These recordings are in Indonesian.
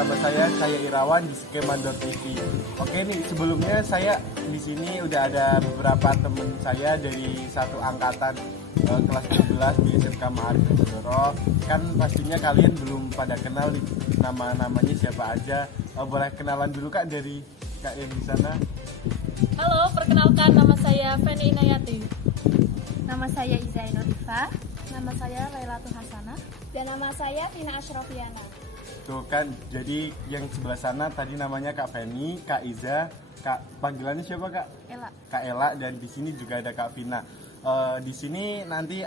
bersama saya Irawan di Skemandor TV. Oke nih, sebelumnya saya di sini udah ada beberapa teman saya dari satu angkatan kelas 12 di SMK Ma'arif Enudoro. Kan pastinya kalian belum pada kenal nih nama-namanya siapa aja. Boleh kenalan dulu Kak dari Kak yang di sana. Halo, perkenalkan nama saya Feni Inayati. Nama saya Iza Inorifa. Nama saya Lailatul Hasanah. Dan nama saya Vina Ashrofiana. Tuh kan, jadi yang sebelah sana tadi namanya Kak Feni, Kak Iza, Kak panggilannya siapa Kak? Ela. Kak Ela, dan di sini juga ada Kak Vina. Di sini nanti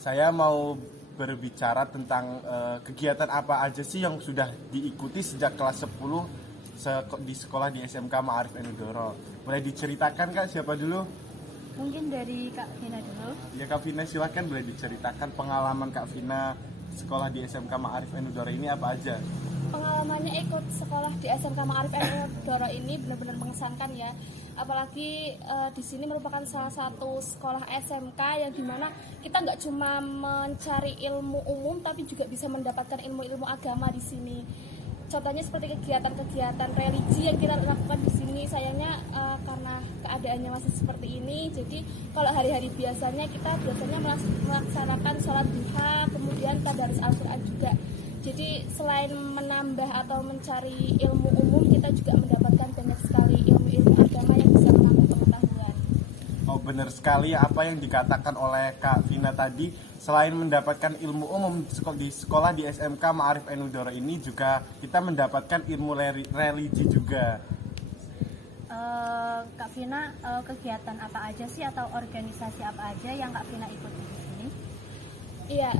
saya mau berbicara tentang kegiatan apa aja sih yang sudah diikuti sejak kelas 10 di sekolah di SMK Ma'arif Enudoro. Boleh diceritakan Kak, siapa dulu? Mungkin dari Kak Vina dulu. Ya Kak Vina, silahkan boleh diceritakan pengalaman Kak Vina sekolah di SMK Ma'arif Enudoro ini apa aja? Pengalamannya ikut sekolah di SMK Ma'arif Enudoro ini benar-benar mengesankan ya. Apalagi di sini merupakan salah satu sekolah SMK yang dimana kita nggak cuma mencari ilmu umum tapi juga bisa mendapatkan ilmu-ilmu agama di sini. Contohnya seperti kegiatan-kegiatan religi yang kita lakukan di sini. Sayangnya karena keadaannya masih seperti ini, jadi kalau hari-hari biasanya kita melaksanakan sholat duha, kemudian tadarus Al-Quran juga. Jadi selain menambah atau mencari ilmu umum, kita juga mendapatkan banyak sekali ilmu-ilmu agama yang bisa menambah pengetahuan. Oh, benar sekali apa yang dikatakan oleh Kak Vina tadi. Selain mendapatkan ilmu umum di sekolah di SMK Ma'arif Enudoro ini, juga kita mendapatkan ilmu religi juga. Kak Vina, kegiatan apa aja sih atau organisasi apa aja yang Kak Vina ikuti di sini? Iya,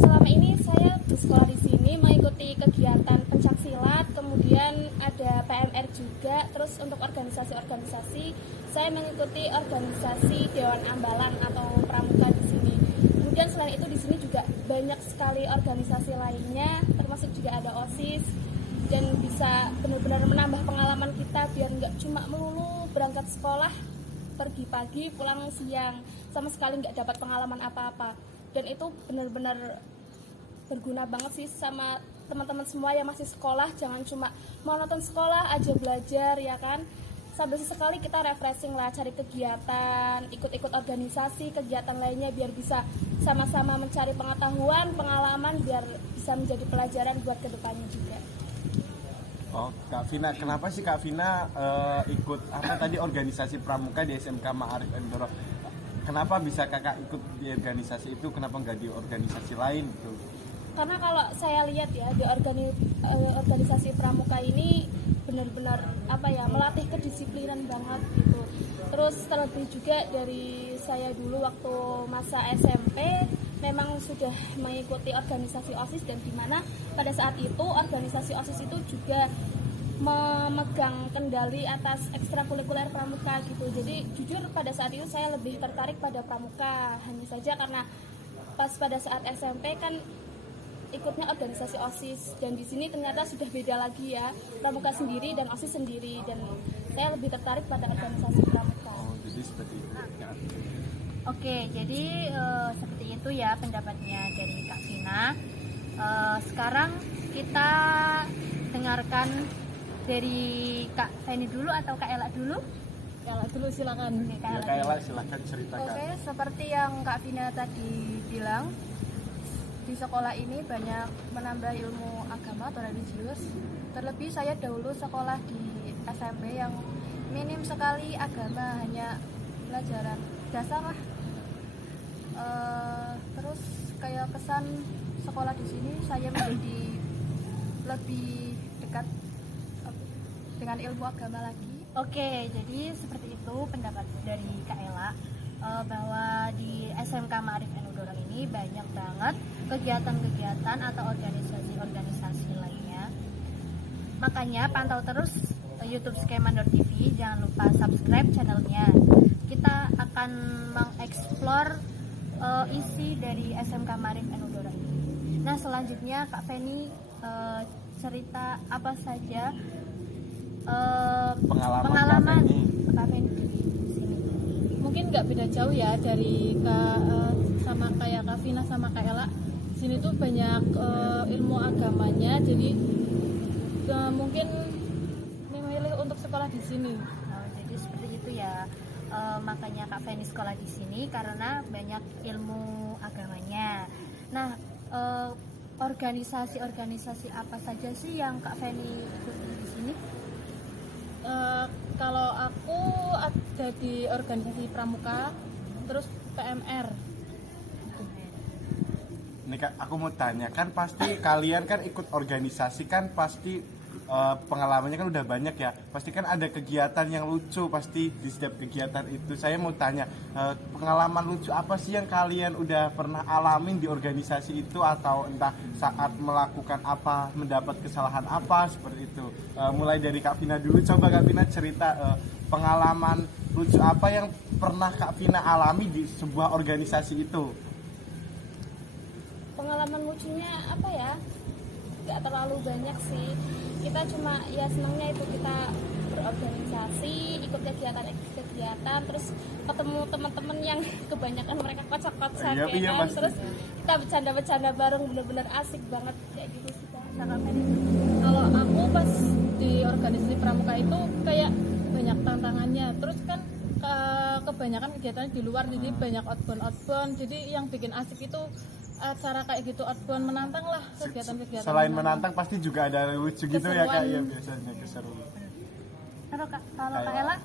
selama ini saya di sekolah di sini mengikuti kegiatan pencaksilat, kemudian ada PMR juga. Terus untuk organisasi-organisasi, saya mengikuti organisasi Dewan Ambalan atau Pramuka di sini. Kemudian selain itu di sini juga banyak sekali organisasi lainnya, termasuk juga ada OSIS, dan bisa benar-benar menambah pengalaman kita biar nggak cuma melulu berangkat sekolah pergi pagi pulang siang, sama sekali nggak dapat pengalaman apa-apa. Dan itu benar-benar berguna banget sih sama teman-teman semua yang masih sekolah. Jangan cuma mau nonton sekolah aja belajar ya kan, sambil sesekali kita refreshing lah, cari kegiatan, ikut-ikut organisasi, kegiatan lainnya biar bisa sama-sama mencari pengetahuan, pengalaman, biar bisa menjadi pelajaran buat kedepannya juga. Oh, Kak Vina, kenapa sih Kak Vina ikut apa tadi organisasi pramuka di SMK Ma'arif Enudoro? Kenapa bisa kakak ikut di organisasi itu? Kenapa nggak di organisasi lain gitu? Karena kalau saya lihat ya di organisasi pramuka ini benar-benar melatih kedisiplinan banget gitu. Terus terlebih juga dari saya dulu waktu masa SMP memang sudah mengikuti organisasi OSIS, dan dimana pada saat itu organisasi OSIS itu juga memegang kendali atas ekstrakurikuler pramuka gitu. Jadi jujur pada saat itu saya lebih tertarik pada pramuka, hanya saja karena pas pada saat SMP kan ikutnya organisasi OSIS, dan di sini ternyata sudah beda lagi ya, pramuka sendiri dan OSIS sendiri, dan saya lebih tertarik pada organisasi pramuka. Oh, jadi seperti itu. Ya. Oke, jadi seperti itu ya pendapatnya dari Kak Vina. Sekarang kita dengarkan dari Kak Feni dulu atau Kak Ela dulu? Ela dulu silakan. Oke, Ya, Kak Ela, silahkan ceritakan. Oke, seperti yang Kak Vina tadi bilang, di sekolah ini banyak menambah ilmu agama atau religius. Terlebih saya dahulu sekolah di SMP yang minim sekali agama, hanya pelajaran dasar lah. Terus kayak kesan sekolah di sini saya menjadi lebih dekat dengan ilmu agama lagi. Oke, jadi seperti itu pendapat dari Kak Ela, bahwa di SMK Ma'arif Enudoro ini banyak banget kegiatan-kegiatan atau organisasi-organisasi lainnya. Makanya pantau terus YouTube Skemandor TV, jangan lupa subscribe channelnya. Kita akan mengeksplor isi dari SMK Ma'arif Enudoro ini. Nah, selanjutnya Kak Feni cerita apa saja pengalaman Kak Feni di sini. Mungkin nggak beda jauh ya dari sama kayak Kak Vina sama Kak Ela. Sini tuh banyak ilmu agamanya, jadi mungkin memilih untuk sekolah di sini. Oh, jadi seperti itu ya. Makanya Kak Feni sekolah di sini karena banyak ilmu agamanya. Nah, organisasi apa saja sih yang Kak Feni ikuti di sini? Kalau aku ada di organisasi pramuka, terus PMR. Nih Kak, aku mau tanya, kan pasti kalian kan ikut organisasi kan pasti pengalamannya kan udah banyak ya. Pasti kan ada kegiatan yang lucu pasti di setiap kegiatan itu. Saya mau tanya, pengalaman lucu apa sih yang kalian udah pernah alamin di organisasi itu, atau entah saat melakukan apa, mendapat kesalahan apa seperti itu. Mulai dari Kak Vina dulu, coba Kak Vina cerita pengalaman lucu apa yang pernah Kak Vina alami di sebuah organisasi itu. Pengalaman lucunya apa ya, nggak terlalu banyak sih, kita cuma ya senangnya itu kita berorganisasi, ikut kegiatan, terus ketemu teman-teman yang kebanyakan mereka kocak-kocak Iya, ya kan, pasti. terus kita bercanda-bercanda bareng, bener-bener asik banget kayak gitu sih Kak. Kalau aku pas di organisasi pramuka itu kayak banyak tantangannya, terus kan kebanyakan kegiatan di luar, jadi banyak outbound, jadi yang bikin asik itu acara kayak gitu, outbound, menantang lah kegiatan-kegiatan. Selain menantang pasti juga ada lucu gitu ya Kak, ya Keseruan. biasanya keseruan. Kalau Kak Ella?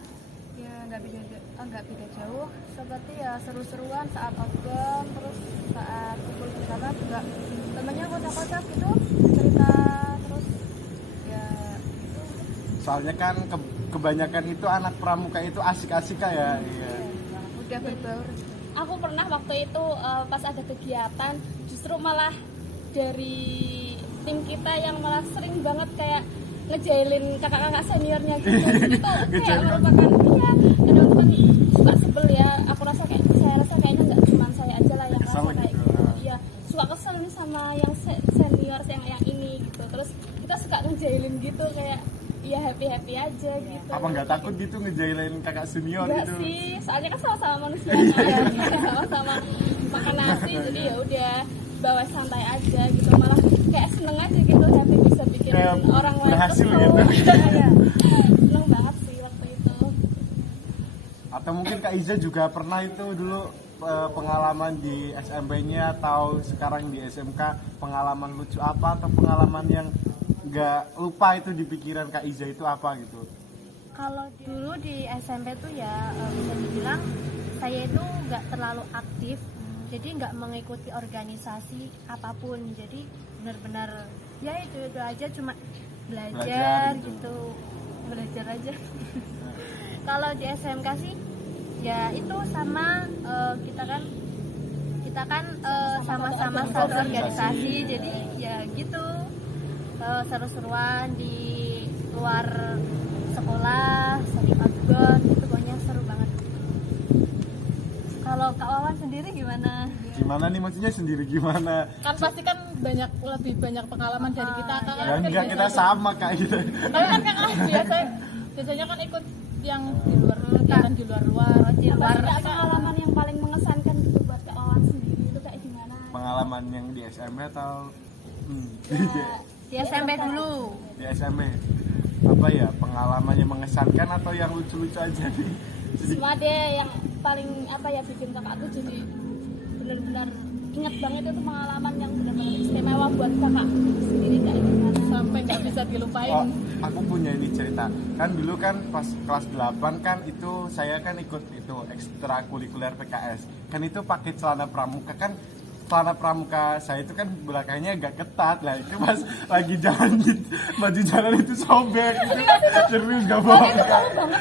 Ya nggak beda jauh, seperti ya seru-seruan saat outbound, terus saat kumpul bersama juga temennya kocak-kocak gitu, cerita terus ya itu. Soalnya kan kebanyakan itu anak pramuka itu asik-asik Kak ya. Iya. Udah berbaur. Aku pernah waktu itu pas ada kegiatan, justru malah dari tim kita yang malah sering banget kayak ngejailin kakak-kakak seniornya gitu. Itu kayak Ngejailin. merupakan, iya, kadang tuh kan suka sebel ya. Aku rasa saya rasa kayaknya nggak cuma saya aja lah yang Kesel rasa kayak gitu. gitu. Iya, suka kesel nih sama yang senior yang ini gitu. Terus kita suka ngejailin gitu kayak ya happy aja gitu. Apa nggak takut gitu ngejailin kakak senior Enggak gitu? sih, soalnya kan sama-sama manusia kan, sama-sama makan nasi, jadi ya udah bawa santai aja gitu, malah kayak seneng aja gitu, happy bisa bikin Kayak orang lain berhasil kesel. gitu. Iya, seneng banget sih waktu itu. Atau mungkin Kak Iza juga pernah itu dulu pengalaman di SMP-nya atau sekarang di SMK, pengalaman lucu apa atau pengalaman yang nggak lupa itu di pikiran Kak Iza itu apa gitu? Kalau dulu di SMP tuh ya bisa dibilang saya itu nggak terlalu aktif, jadi nggak mengikuti organisasi apapun, jadi benar-benar ya itu aja, cuma belajar gitu. gitu, belajar aja. Kalau di SMK sih ya itu sama, kita kan sama-sama satu organisasi, jadi ya gitu, seru-seruan di luar sekolah, sering outbound gitu, pokoknya seru banget. Kalau Kak Wawan sendiri gimana? Gimana nih, maksudnya sendiri gimana? Kan pasti kan lebih banyak pengalaman dari kita kan. Ya enggak, kita sama Kak gitu. Tapi kan kakak biasanya kan ikut yang di luar, kegiatan di luar Di luar Kak, pengalaman yang paling mengesankan gitu buat Kak Wawan sendiri itu kayak gimana? Pengalaman yang di SMP atau di SMP dulu. di SMP? Apa ya, pengalaman yang mengesankan atau yang lucu-lucu aja nih? Semua deh, yang paling apa ya bikin kakak tuh jadi benar-benar ingat banget itu pengalaman yang benar-benar istimewa buat kakak sendiri kayak gimana? sampai nggak bisa dilupain. Oh, aku punya ini cerita. Kan dulu kan pas kelas 8 kan itu saya kan ikut itu ekstrakurikuler PKS. Kan itu pakai celana pramuka, kan celana pramuka saya itu kan belakangnya agak ketat lah. Itu pas lagi jalan gitu, baju jalan itu sobek. Serius gak bohong.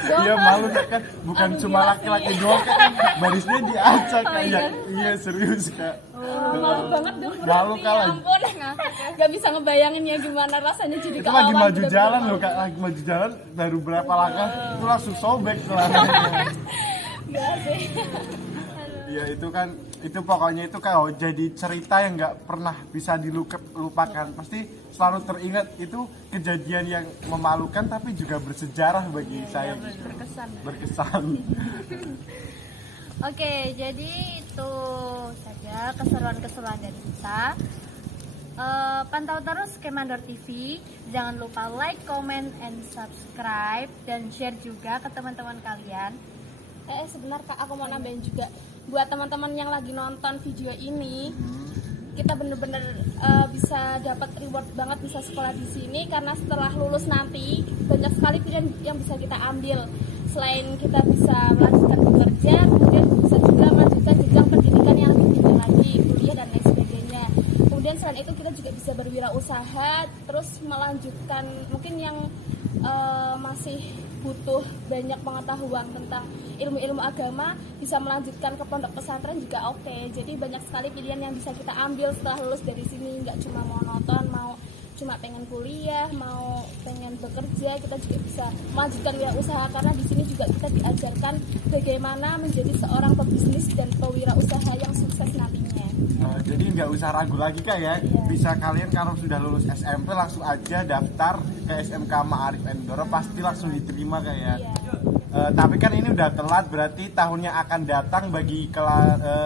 Iya malu kan, bukan Aduh, cuma gila laki-laki sih. doang kan, barisnya diacak kayak. Iya serius Kak. Malu banget dong, Malu berarti, kalah. ya ampun. Gak bisa ngebayangin ya gimana rasanya jadi Itu Kak lagi Wawan, maju bener-bener jalan malu. loh Kak, lagi maju jalan baru berapa langkah itu langsung sobek celananya. Gak sih. Iya itu kan, itu pokoknya itu kalau jadi cerita yang nggak pernah bisa dilupakan, pasti selalu teringat. Itu kejadian yang memalukan tapi juga bersejarah bagi saya. Berkesan. Oke, jadi itu saja keseruan-keseruan dari kita. Pantau terus Kemandor TV. Jangan lupa like, comment, and subscribe, dan share juga ke teman-teman kalian. Sebentar Kak, aku mau nambahin juga buat teman-teman yang lagi nonton video ini. Kita bener-bener bisa dapat reward banget bisa sekolah di sini, karena setelah lulus nanti banyak sekali pilihan yang bisa kita ambil. Selain kita bisa melanjutkan bekerja, kemudian bisa juga melanjutkan jenjang pendidikan yang lebih tinggi lagi, kuliah dan lain sebagainya. Kemudian selain itu kita juga bisa berwirausaha, terus melanjutkan mungkin yang masih butuh banyak pengetahuan tentang ilmu-ilmu agama, bisa melanjutkan ke pondok pesantren juga oke. Jadi banyak sekali pilihan yang bisa kita ambil setelah lulus dari sini. Nggak cuma mau nonton, mau cuma pengen kuliah, mau pengen bekerja, kita juga bisa melanjutkan wirausaha, karena di sini juga kita diajarkan bagaimana menjadi seorang pebisnis dan pewirausaha yang sukses nantinya. Jadi nggak usah ragu lagi Kak ya, bisa kalian kalau sudah lulus SMP langsung aja daftar ke SMK Ma'arif Endoro, pasti langsung diterima Kak ya. Tapi kan ini udah telat, berarti tahunnya akan datang bagi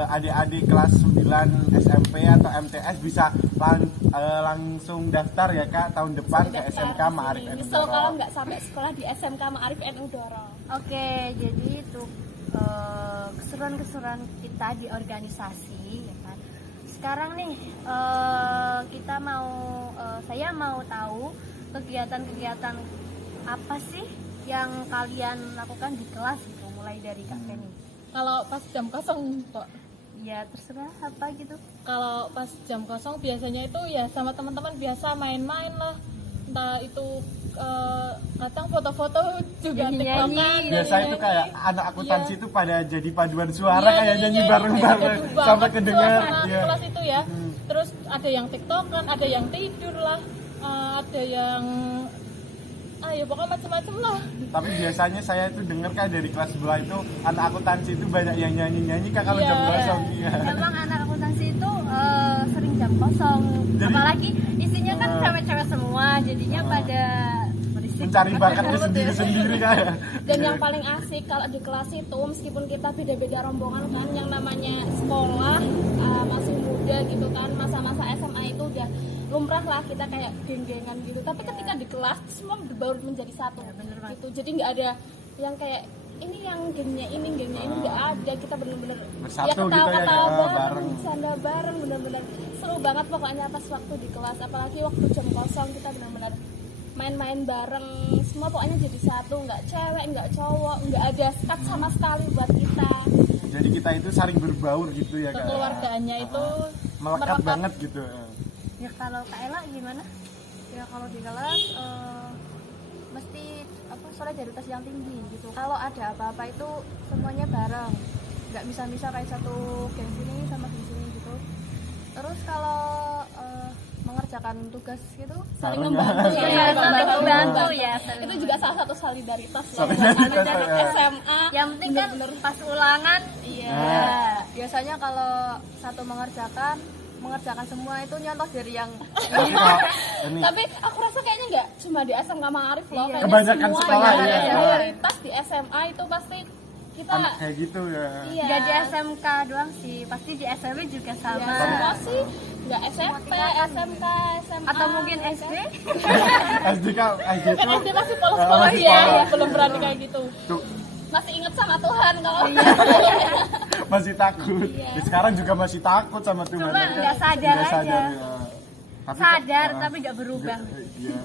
adik-adik kelas 9 SMP atau MTS bisa langsung daftar ya Kak tahun depan ke SMK Ma'arif Nyesel Endoro. kalau nggak sampai sekolah di SMK Ma'arif Endoro. Oke, jadi itu keseruan-keseruan kita di organisasi, ya kan. Sekarang nih saya mau tahu kegiatan-kegiatan apa sih yang kalian lakukan di kelas gitu, mulai dari Kak Feni. Kalau pas jam kosong kok. Ya terserah apa gitu. Kalau pas jam kosong biasanya itu ya sama teman-teman biasa main-main lah. Entah itu kadang foto-foto juga Nyanyi-nyanyi. tiktokan. Biasa itu kayak anak akuntansi itu pada jadi paduan suara Iya, kayak jadi nyanyi kayak bareng-bareng seru sampai banget kedengar. suasana Iya. kelas itu ya. Terus ada yang tiktokan, ada yang tidur lah, ada yang ya pokoknya macam-macam lah. Tapi biasanya saya itu dengar Kak dari kelas sebelah itu anak akuntansi itu banyak yang nyanyi-nyanyi Kak kalau Iya. jam kosong. Iya. Emang anak akuntansi itu sering jam kosong. Jadi- Apalagi isinya kan cewek-cewek semua, jadinya pada berisik. Mencari bakatnya sendiri-sendiri Kak. Dan yang paling asik kalau di kelas itu, meskipun kita beda-beda rombongan kan, yang namanya sekolah masih muda gitu kan, masa-masa SMA itu udah lumrah lah kita kayak geng-gengan gitu. Tapi ketika di kelas semua baru menjadi satu gitu. Jadi nggak ada yang kayak ini yang gengnya ini nggak ada. Kita bener-bener Bersatu ya gitu ya, ketawa-ketawa bareng. bareng, bercanda bareng, bener-bener seru banget pokoknya pas waktu di kelas. Apalagi waktu jam kosong kita bener-bener main-main bareng, semua pokoknya jadi satu, nggak cewek, nggak cowok, nggak ada sekat sama sekali buat kita. Jadi kita itu saling berbaur gitu ya Kak. Kekeluargaannya itu Melekat banget gitu. Ya kalau Kak Ella gimana? Ya kalau di kelas mesti solidaritas yang tinggi gitu. Kalau ada apa-apa itu semuanya bareng, nggak bisa kayak satu geng sini sama geng sini gitu. Terus kalau mengerjakan tugas gitu Saling Bareng, membantu ya. Iya, saling membantu ya. Itu juga salah satu solidaritas loh. Solidaritas, Anak ya. SMA Yang penting kan pas ulangan, iya. Nah. biasanya kalau satu mengerjakan semua itu nyontoh dari yang Tapi kalau ini Tapi aku rasa kayaknya nggak cuma di SMK Ma'arif loh, kayaknya Kebanyakan semua sekolah ya. ya. Mayoritas di SMA itu pasti kita anak kayak gitu ya. iya. nggak di SMK doang sih, pasti di SMP juga Iya, sama. semua sih nggak SMP, SMK, SMA Atau mungkin SD? SD Kak, SD itu Kan SD masih polos-polos masih ya, polos. belum berani kayak gitu. tuh, Masih inget sama Tuhan kalau masih takut. Ya, sekarang juga masih takut sama Tuhan. Cuma nggak sadar Nggak aja. ya. Tapi Sadar kan- tapi nggak berubah. Iya.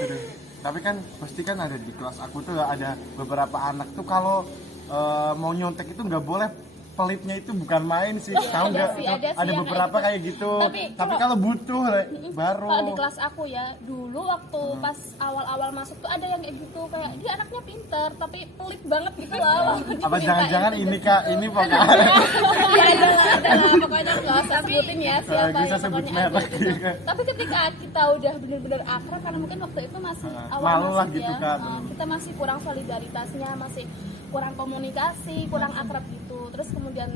Aduh. Tapi kan pasti kan ada di kelas aku tuh ada beberapa anak tuh kalau mau nyontek itu nggak boleh, pelitnya itu bukan main sih, tahu nggak? sih, ada sih Ada yang beberapa kayak kayak gitu. Tapi Tapi kalau- kalau butuh baru. kalau di kelas aku ya dulu waktu pas awal-awal masuk tuh ada yang kayak gitu, kayak dia anaknya pinter tapi pelit banget gitu loh. Apa jangan-jangan ini Kak, ini pokoknya Ya adalah pokoknya nggak usah sebutin ya siapa bisa ya sebut pokoknya ada merek. gitu. Tapi ketika kita udah bener-bener akrab, karena mungkin waktu itu masih awal malu lah masuk gitu, ya, Kak. kita masih kurang solidaritasnya, masih kurang komunikasi, kurang akrab gitu. Terus kemudian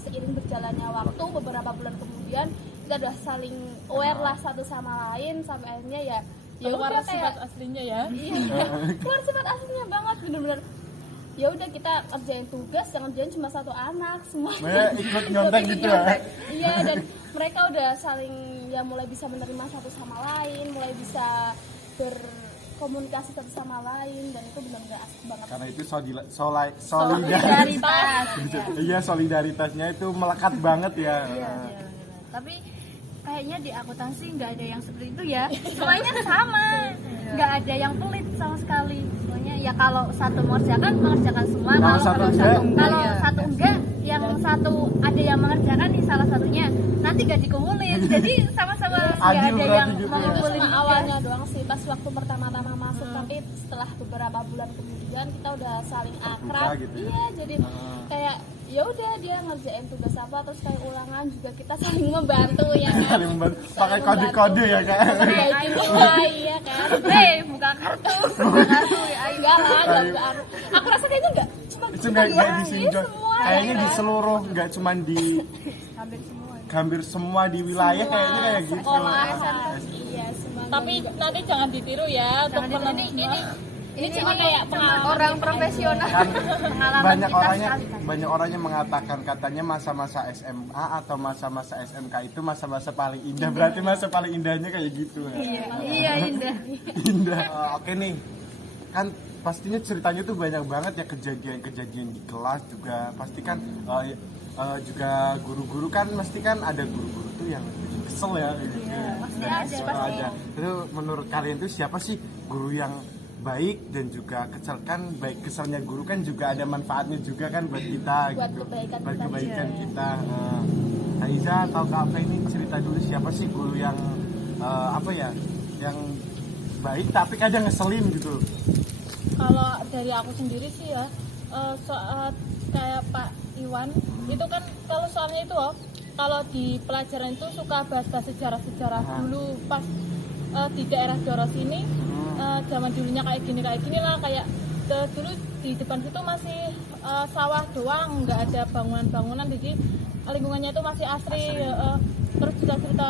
seiring berjalannya waktu, beberapa bulan kemudian kita udah saling aware lah satu sama lain, sampai akhirnya ya keluar udah sifat aslinya ya. iya, keluar sifat aslinya banget, bener-bener ya udah kita kerjain tugas, jangan kerjain cuma satu anak semua. Mereka ikut nyontek gitu ya. Iya, dan mereka udah saling ya mulai bisa menerima satu sama lain, mulai bisa berkomunikasi satu sama lain, dan itu benar-benar asik banget. Karena itu solidaritas. Iya, solidaritasnya itu melekat banget ya. Iya. Tapi kayaknya di akuntansi nggak ada yang seperti itu ya. Semuanya sama, nggak ada yang pelit sama sekali. Semuanya ya kalau satu mengerjakan semua. Kalau satu enggak, yang satu ada yang mengerjakan nih salah satunya, nanti nggak dikumpulin. Jadi sama-sama nggak Adil ada berarti yang gitu ya. mengumpulin Cuma awalnya doang sih, pas waktu pertama-tama masuk, tapi setelah beberapa bulan kemudian kita udah saling akrab gitu ya. iya, jadi kayak ya udah dia ngerjain tugas apa, terus kayak ulangan juga kita saling membantu ya kan. Saling membantu. Pakai kode-kode ya kan. Perbaikin semua, iya kan. buka kartu ya. Enggak lah, enggak. Aku rasa kayaknya enggak cuma Itu nggak di sini iya, Jon. semua, Kayaknya ya di kan? seluruh, nggak cuma di hampir semua di wilayah kayaknya kayak gitu. Sekolah, iya, semua. Tapi nanti jangan ditiru ya untuk Ini cuma kayak pengalaman orang kita profesional. Kan Pengalaman banyak kita orangnya sekali. banyak orangnya mengatakan katanya masa-masa SMA atau masa-masa SMK itu masa-masa paling indah. Berarti masa paling indahnya kayak gitu ya. Iya indah. Indah. Oke nih, kan pastinya ceritanya tuh banyak banget ya, kejadian-kejadian di kelas juga. Pasti kan juga guru-guru kan, mesti kan ada guru-guru tuh yang kesel ya. Pasti ada. Terus menurut kalian tuh siapa sih guru yang baik dan juga kesel? Kan baik keselnya guru kan juga ada manfaatnya juga kan buat kita Buat gitu. kebaikan Buat kita kebaikan kita. Aiza atau Kak Afra ini cerita dulu siapa sih guru yang yang baik tapi kadang ngeselin gitu. Kalau dari aku sendiri sih ya, soal kayak Pak Iwan itu kan kalau soalnya itu kalau di pelajaran itu suka bahas-bahas sejarah-sejarah dulu pas di daerah Doro sini, zaman dulunya kayak gini lah, kayak dulu di depan situ masih sawah doang, nggak ada bangunan-bangunan, jadi lingkungannya itu masih asri. Terus cerita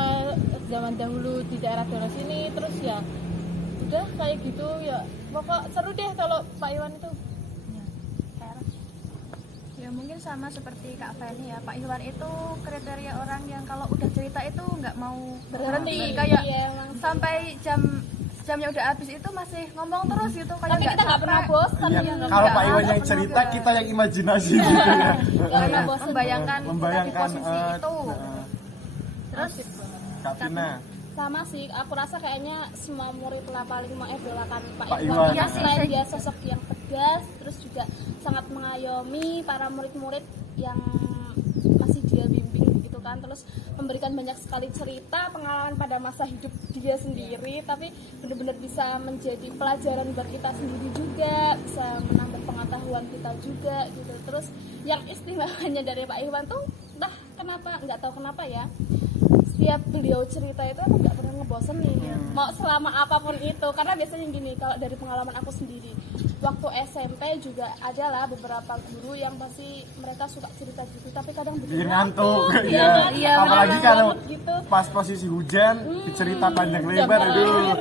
zaman dahulu di daerah Doro sini, terus ya udah kayak gitu ya, pokok seru deh kalau Pak Iwan itu. Ya mungkin sama seperti Kak Feni ya, Pak Iwan itu kriteria orang yang kalau udah cerita itu nggak mau berhenti, kayak Iya, emang. sampai jamnya udah habis itu masih ngomong terus gitu, kayak Tapi kita nggak pernah bosan Iya, ya. kalau Pak Iwan nggak yang pernah cerita, juga. kita yang imajinasi gitu ya. Nggak bosan. membayangkan kita di posisi itu. Terus Kak Vina. sama sih, aku rasa kayaknya semua murid lah paling mengidolakan Pak Pak Iwan. Iwan. Iya, selain dia sosok yang tegas, terus juga sangat mengayomi para murid-murid yang masih dia bimbing gitu kan, terus memberikan banyak sekali cerita pengalaman pada masa hidup dia sendiri, tapi benar-benar bisa menjadi pelajaran buat kita sendiri juga, bisa menambah pengetahuan kita juga gitu. Terus yang istimewanya dari Pak Iwan tuh entah kenapa, nggak tahu kenapa ya, setiap beliau cerita itu aku nggak pernah ngebosenin, mau selama apapun itu. Karena biasanya gini, kalau dari pengalaman aku sendiri, waktu SMP juga adalah beberapa guru yang pasti mereka suka cerita gitu, tapi kadang Bikin ngantuk. Iya, Iya. Apalagi bener kalau banget gitu. pas posisi hujan, cerita panjang lebar, aduh.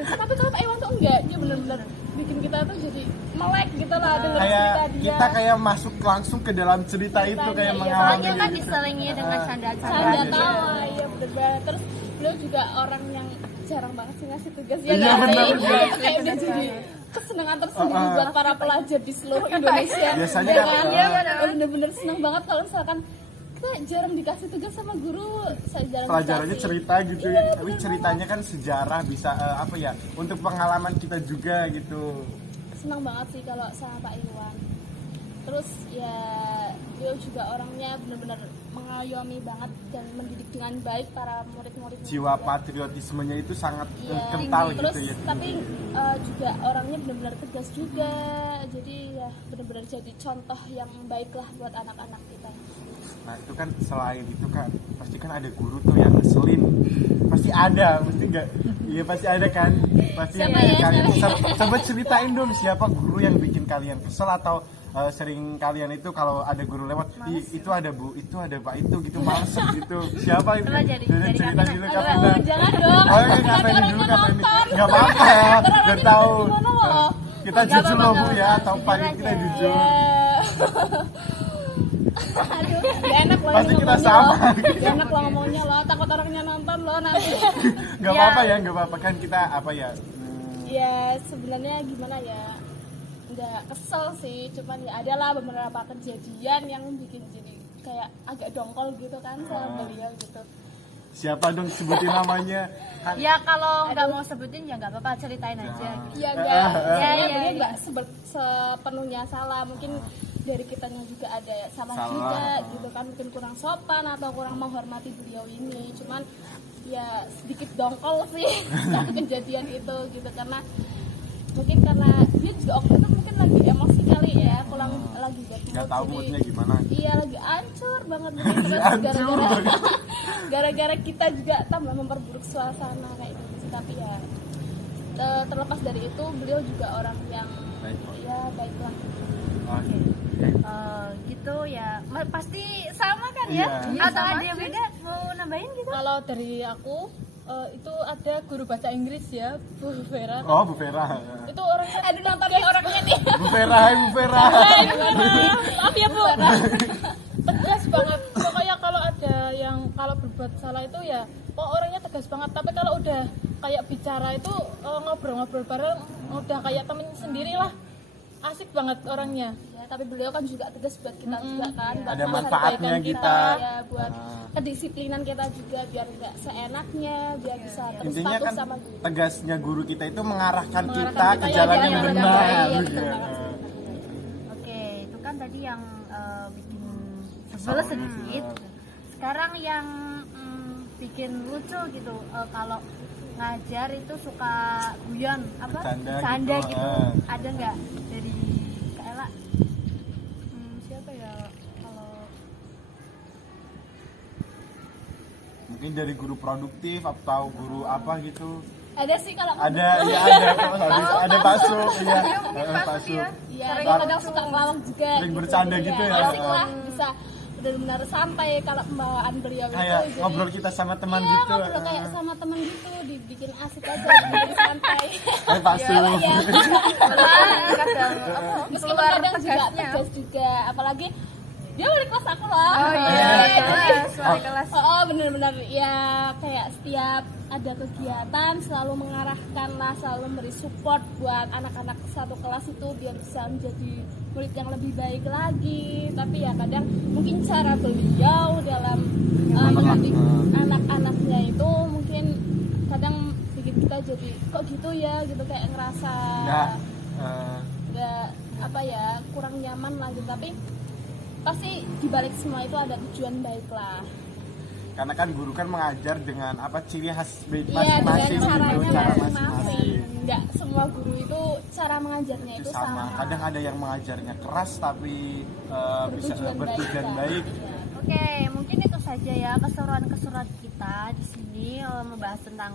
Tapi kalau Pak Iwan tuh enggak, dia benar-benar bikin kita tuh jadi melek gitu lah denger Kayak cerita dia. kita kayak masuk langsung ke dalam cerita itu, kayak iya. mengalami. Soalnya kan diselingi dengan canda canda-canda. tawa, ya bener banget. Terus beliau juga orang yang jarang banget sih ngasih tugas ya. Iya, kan? bener, Kayak bener. kayak udah jadi kesenangan tersendiri buat para pelajar di seluruh Indonesia. Biasanya Ya kan, Iya, bener-bener senang banget kalau misalkan kita jarang dikasih tugas sama guru, saya jarang Pelajarannya dikasih. cerita gitu Iya, ya. Tapi bener ceritanya kan sejarah, bisa untuk pengalaman kita juga gitu. Senang banget sih kalau sama Pak Iwan. Terus ya beliau juga orangnya benar-benar mengayomi banget dan mendidik dengan baik para murid-murid. Jiwa patriotismenya itu sangat Iya, kental tinggi. Terus gitu ya. tapi juga orangnya benar-benar tegas juga. Jadi ya benar-benar jadi contoh yang baik lah buat anak-anak kita. Nah itu kan, selain itu kan pasti kan ada guru tuh yang ngeselin, pasti ada, mesti enggak? Iya pasti ada kan, pasti yang Siapa bikin ya, kalian kesel. Coba ceritain dong siapa guru yang bikin kalian kesel, atau sering kalian itu kalau ada guru lewat, "Ih, itu ada bu, itu ada pak itu gitu, males gitu." Siapa itu? Coba jadi cerita Kak dulu Vina. Kak Vina. Jangan dong. Oh iya, Kak Nanti Vina orangnya dulu, Kak Vina. nonton. Nggak apa-apa ya, biar tahu. Gimana loh? Kita jujur loh bu ya, atau paling kita jujur. Iya. Aduh, gak enak loh Pasti ini kita ngomongnya sama. loh. Gak enak loh ngomongnya loh, takut orangnya nonton loh nanti. Gak apa-apa ya, gak apa-apa kan kita apa ya. Ya sebenarnya gimana ya, nggak kesel sih, cuman ya adalah beberapa kejadian yang bikin jadi kayak agak dongkol gitu kan sama beliau gitu. Siapa dong sebutin namanya? Ya kalau nggak mau sebutin ya nggak apa-apa, ceritain aja. Ya enggak, ya, beliau ya. nggak sepenuhnya salah, mungkin dari kitanya juga ada salah Salah. juga gitu kan, mungkin kurang sopan atau kurang menghormati beliau ini, cuman ya sedikit dongkol sih saat kejadian itu gitu, karena mungkin karena dia juga waktu itu mungkin lagi emosi kali ya, pulang lagi bad mood, Gak tahu jadi- moodnya gimana. iya lagi hancur banget mungkin, terus Hancur gara-gara kita juga tambah memperburuk suasana kayak gitu sih. Tapi ya terlepas dari itu beliau juga orang yang Baik kok. ya baiklah. Oke. Gitu ya. Pasti sama kan Iya. ya? Atau ada yang beda? Mau nambahin gitu? Kalau dari aku itu ada guru bahasa Inggris ya, Bu Vera. Oh, Bu Vera. Itu orangnya Aduh nonton nih orangnya nih. Bu Vera, hai Bu Vera. maaf ya Bu, tegas banget. Pokoknya kalau ada yang kalau berbuat salah itu ya, orangnya tegas banget. Tapi kalau udah kayak bicara itu ngobrol-ngobrol bareng, udah kayak temen sendiri lah. Asik banget orangnya. Ya, tapi beliau kan juga tegas buat kita juga kan, buat Ada menghargai manfaatnya kita. ya, buat kedisiplinan kita juga biar nggak seenaknya, biar bisa terus Intinya patuh kan sama guru. tegasnya guru kita itu mengarahkan kita Mengarahkan ke kita jalan ya, yang jalan yang benar. baik. Iya, Gitu betul ya. banget. Oke, itu kan tadi yang bikin sebel sedikit. Sekarang yang bikin lucu gitu, kalau ngajar itu suka guyon apa? Bercanda gitu, gitu. ah. Ada nggak dari Kak Ella? Siapa ya? Kalau Mungkin dari guru produktif atau guru apa gitu. Ada sih kalau Ada, ya ada. Ada Pak Su, iya. Pak Su. Iya, dia kadang suka ngelawak juga. Sering bercanda gitu ya. Asik lah, bisa benar-benar santai kalau pembawaan beliau Kayak itu. ngobrol kita sama teman iya, gitu. ngobrol kayak sama teman gitu, dibikin asik aja, dibikin santai. Hai Pak Su. Iya, kadang meskipun keluar kadang juga tegasnya. tegas juga, apalagi dia wali kelas aku loh. Oh iya, kelas, wali kelas. Oh bener-bener ya, kayak setiap ada kegiatan selalu mengarahkan lah, selalu memberi support buat anak-anak satu kelas itu biar bisa menjadi murid yang lebih baik lagi. Tapi ya kadang mungkin cara beliau dalam mendidik anak-anaknya itu mungkin kadang bikin kita jadi kok gitu ya, gitu kayak ngerasa nggak apa ya, kurang nyaman lah gitu. Tapi pasti dibalik semua itu ada tujuan baik lah. Karena kan guru kan mengajar dengan apa ciri khas Iya, masing-masing dengan caranya gitu, cara masing-masing. Nggak semua guru itu cara mengajarnya itu sama. Kadang ada yang mengajarnya keras tapi bisa Bertujuan bertujuan baik, baik. Oke, mungkin itu saja ya keseruan-keseruan kita di sini membahas tentang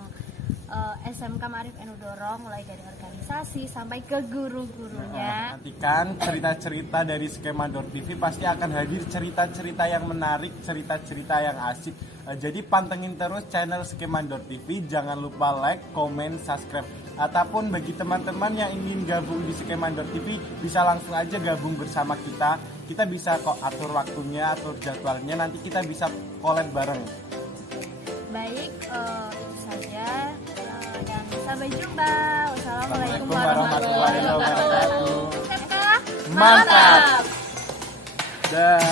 SMK Ma'arif Enudoro, mulai dari organisasi sampai ke guru-gurunya. Nantikan cerita-cerita dari Skemandor TV pasti akan hadir cerita-cerita yang menarik, cerita-cerita yang asik. Jadi pantengin terus channel Skemandor TV, jangan lupa like, komen, subscribe. Ataupun bagi teman-teman yang ingin gabung di Skemandor TV, bisa langsung aja gabung bersama kita. Kita bisa kok atur waktunya, atur jadwalnya, nanti kita bisa collab bareng. Baik, itu saja dan sampai jumpa. Wassalamualaikum Assalamualaikum warahmatullahi wabarakatuh. SMK Mantap. Dah.